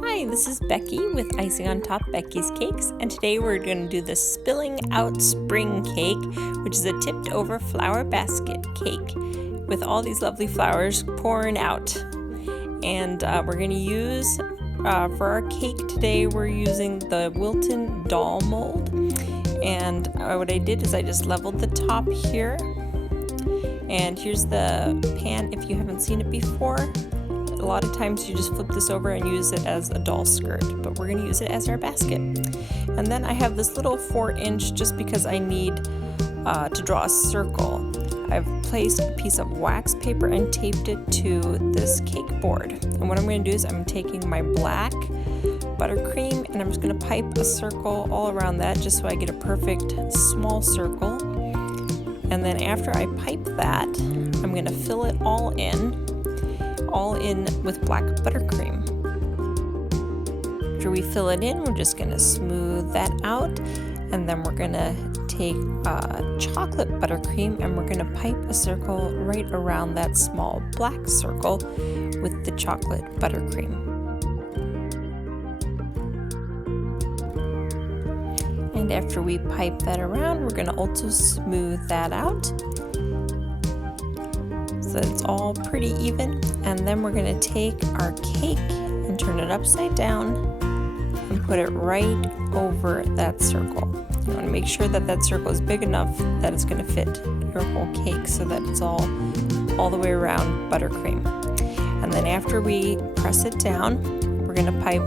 Hi, this is Becky with Icing on Top Becky's Cakes, and today we're going to do the Spilling Out Spring Cake, which is a tipped over flower basket cake with all these lovely flowers pouring out. And we're going to use, for our cake today, we're using the Wilton doll mold. And what I did is I just leveled the top here. And here's the pan if you haven't seen it before. A lot of times you just flip this over and use it as a doll skirt, but we're going to use it as our basket. And then I have this little 4-inch just because I need to draw a circle. I've placed a piece of wax paper and taped it to this cake board. And what I'm going to do is I'm taking my black buttercream and I'm just going to pipe a circle all around that just so I get a perfect small circle. And then after I pipe that, I'm going to fill it all in with black buttercream. After we fill it in, we're just going to smooth that out, and then we're going to take chocolate buttercream and we're going to pipe a circle right around that small black circle with the chocolate buttercream. And after we pipe that around, we're going to also smooth that out so it's all pretty even. And then we're going to take our cake and turn it upside down and put it right over that circle. You want to make sure that that circle is big enough that it's going to fit your whole cake so that it's all the way around buttercream. And then after we press it down, we're going to pipe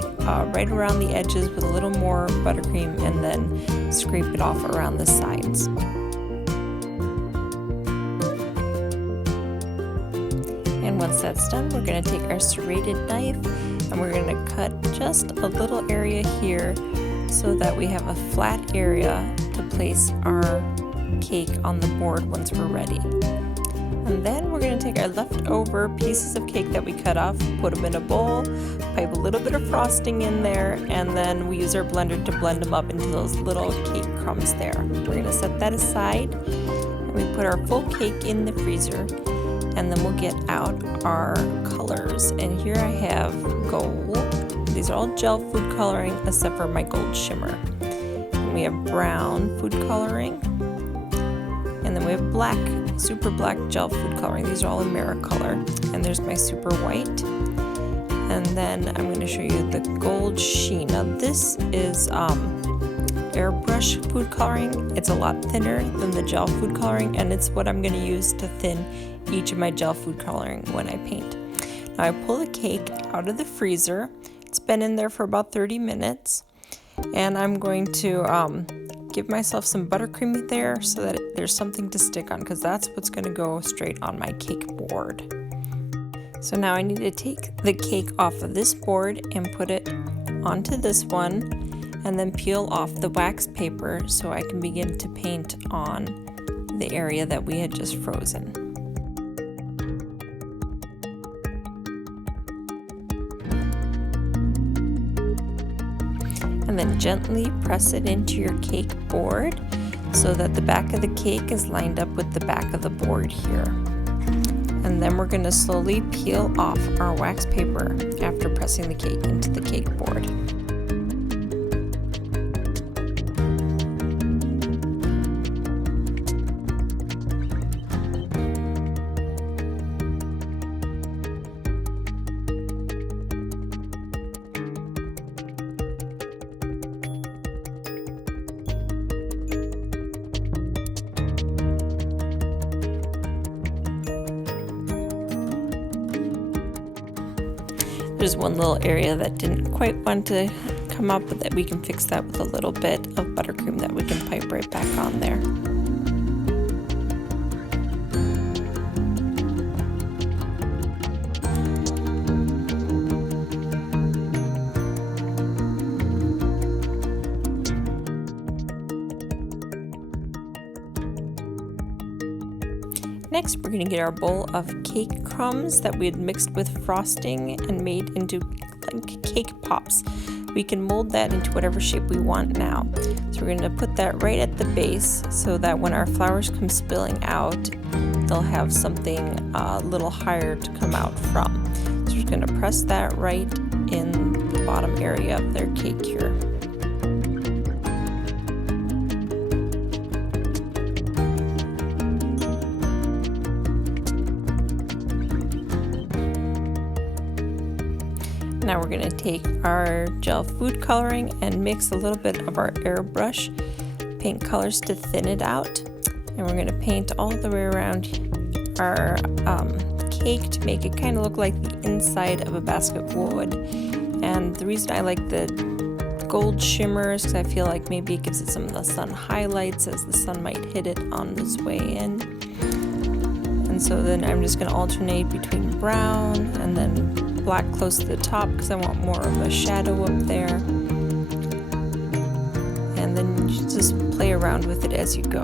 right around the edges with a little more buttercream and then scrape it off around the sides. And once that's done, we're going to take our serrated knife and we're going to cut just a little area here so that we have a flat area to place our cake on the board once we're ready. And then we're going to take our leftover pieces of cake that we cut off, put them in a bowl, pipe a little bit of frosting in there, and then we use our blender to blend them up into those little cake crumbs there. We're going to set that aside and we put our full cake in the freezer. And then we'll get out our colors. And here I have gold. These are all gel food coloring except for my gold shimmer. And we have brown food coloring. And then we have black, super black gel food coloring. These are all AmeriColor. And there's my super white. And then I'm going to show you the gold sheen. Now this is airbrush food coloring. It's a lot thinner than the gel food coloring, and it's what I'm going to use to thin each of my gel food coloring when I paint. Now I pull the cake out of the freezer. It's been in there for about 30 minutes, and I'm going to give myself some buttercream there so that there's something to stick on, because that's what's going to go straight on my cake board. So now I need to take the cake off of this board and put it onto this one, and then peel off the wax paper so I can begin to paint on the area that we had just frozen. And then gently press it into your cake board so that the back of the cake is lined up with the back of the board here. And then we're going to slowly peel off our wax paper after pressing the cake into the cake board. There's one little area that didn't quite want to come up, but that we can fix that with a little bit of buttercream that we can pipe right back on there. Next, we're going to get our bowl of cake crumbs that we had mixed with frosting and made into like cake pops. We can mold that into whatever shape we want now. So we're going to put that right at the base so that when our flowers come spilling out, they'll have something a little higher to come out from. So we're going to press that right in the bottom area of their cake here. Now we're going to take our gel food coloring and mix a little bit of our airbrush paint colors to thin it out. And we're going to paint all the way around our cake to make it kind of look like the inside of a basket would. And the reason I like the gold shimmers because I feel like maybe it gives it some of the sun highlights as the sun might hit it on its way in. And so then I'm just going to alternate between brown and then black close to the top because I want more of a shadow up there. And then you just play around with it as you go.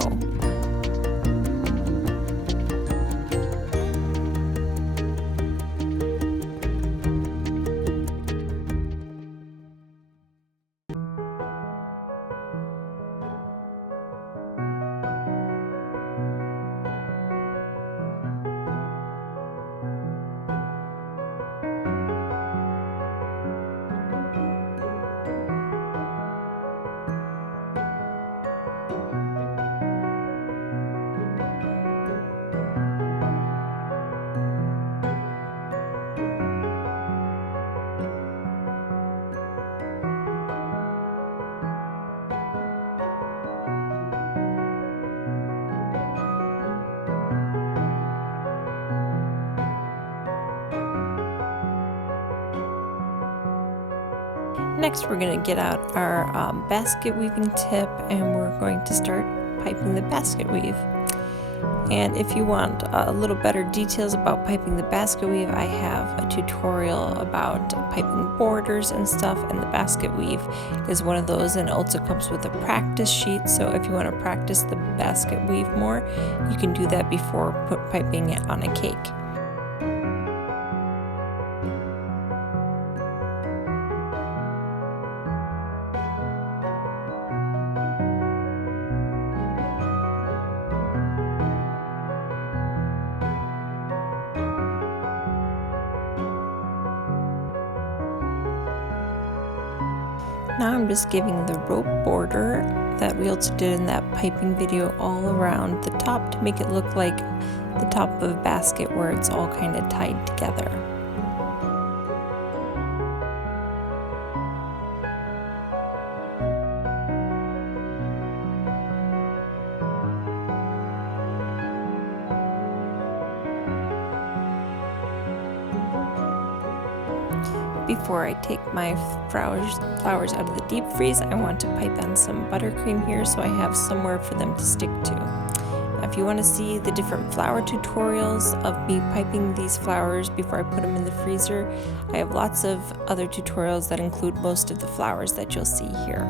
Next, we're going to get out our basket weaving tip and we're going to start piping the basket weave. And if you want a little better details about piping the basket weave, I have a tutorial about piping borders and stuff, and the basket weave is one of those, and it also comes with a practice sheet. So if you want to practice the basket weave more, you can do that before piping it on a cake. Now I'm just giving the rope border that Wilton did in that piping video all around the top to make it look like the top of a basket where it's all kind of tied together. Before I take my flowers out of the deep freeze, I want to pipe on some buttercream here so I have somewhere for them to stick to. Now, if you want to see the different flower tutorials of me piping these flowers before I put them in the freezer, I have lots of other tutorials that include most of the flowers that you'll see here.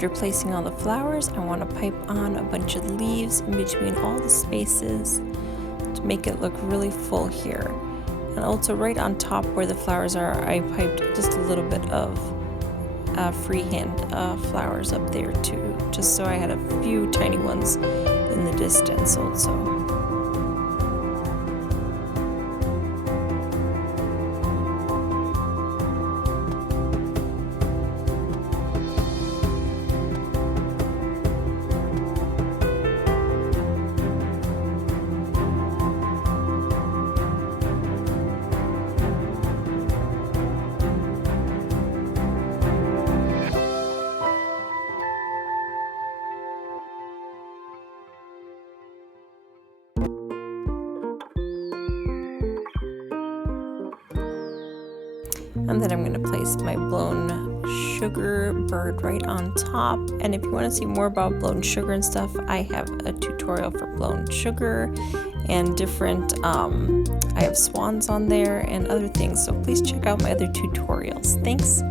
After placing all the flowers, I want to pipe on a bunch of leaves in between all the spaces to make it look really full here. And also right on top where the flowers are, I piped just a little bit of freehand flowers up there too, just so I had a few tiny ones in the distance also. And then I'm going to place my blown sugar bird right on top. And if you want to see more about blown sugar and stuff, I have a tutorial for blown sugar and different, I have swans on there and other things. So please check out my other tutorials. Thanks.